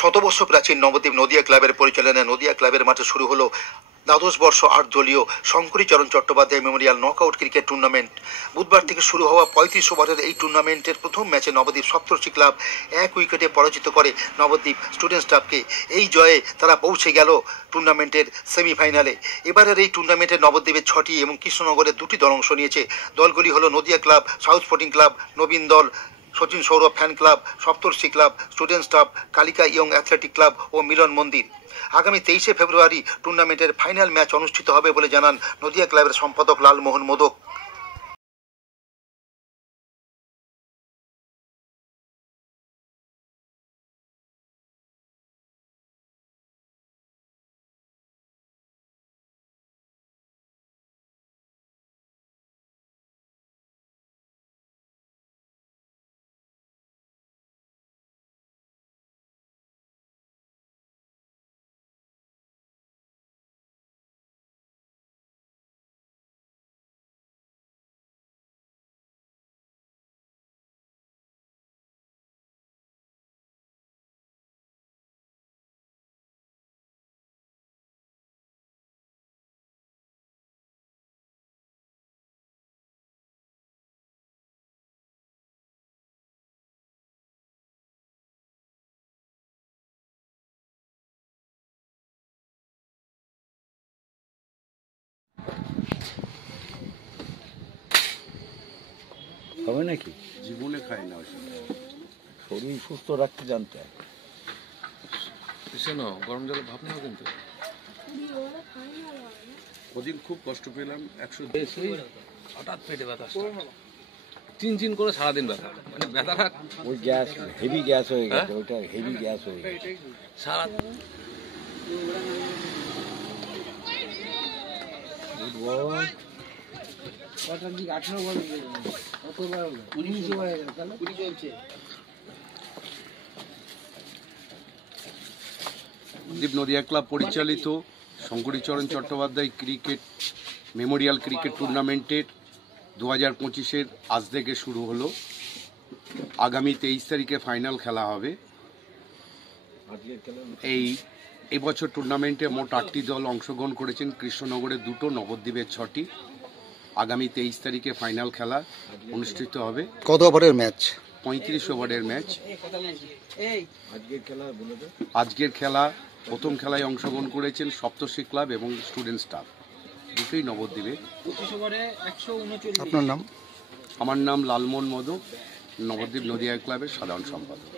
শতবর্ষ প্রাচীন নবদ্বীপ নদিয়া ক্লাবের পরিচালনায় নদিয়া ক্লাবের মাঠে শুরু হলো দ্বাদশ বর্ষ ৮ দলীয় Shankaricharan Chattopadhyay memorial knockout cricket tournament. বুধবার থেকে শুরু হওয়া ৩৫ ওভারের এই টুর্নামেন্টের প্রথম ম্যাচে নবদ্বীপ সপ্তর্ষি ক্লাব ১ উইকেটে পরাজিত করে নবদ্বীপ স্টুডেন্টস ক্লাবকে। এই জয়ে তারা পৌঁছে গেল টুর্নামেন্টের সেমিফাইনালে। এবারের এই টুর্নামেন্টে নবদ্বীপের ৬টি এবং কৃষ্ণনগরের ২টি দল অংশ নিয়েছে। দলগুলি হলো Nadia club, south sporting club, Nabin দল, Sachin Sourav fan club, Saptarshi club, students club, Kalika young athletic club ও মিলন মন্দির। আগামী ২৩শে ফেব্রুয়ারি টুর্নামেন্টের ফাইনাল ম্যাচ অনুষ্ঠিত হবে বলে জানান নদিয়া ক্লাবের সম্পাদক লালমোহন মোদক। হবে নাকি? জীবনে খাই না, শরীর সুস্থ রাখতে জানতে হয়। শোনো, গরম জলে ভাব নাও কিন্তু। ওদিন খুব কষ্ট পেলাম। 100 হঠাৎ পেটে ব্যথা, চিনচিন করে সারাদিন ব্যথা, মানে ব্যথাটা ওই গ্যাস, হেভি গ্যাস হয়ে গেছে, ওইটা হেভি গ্যাস হয়ে গেছে সারা। দ্বীপ নদিয়া ক্লাব পরিচালিত শঙ্করীচরণ চট্টোপাধ্যায় ক্রিকেট মেমোরিয়াল ক্রিকেট টুর্নামেন্টের 2025-এর আজ থেকে শুরু হলো। আগামী 23 তারিখে ফাইনাল খেলা হবে। এই বছর টুর্নামেন্টে মোট 8টি দল অংশগ্রহণ করেছেন, কৃষ্ণনগরের 2টো, নবদ্বীপের 6টি। আগামী 23 তারিখে ফাইনাল খেলা অনুষ্ঠিত হবে। কত ওভারের ম্যাচ? 35 ওভারের ম্যাচ। আজকের খেলা প্রথম খেলায় অংশগ্রহণ করেছেন সপ্তর্ষি ক্লাব এবং স্টুডেন্টস ক্লাব, দুটোই নবদ্বীপে। আপনার নাম? আমার নাম লালমোহন মোদক, নবদ্বীপ নদিয়া ক্লাবের সাধারণ সম্পাদক।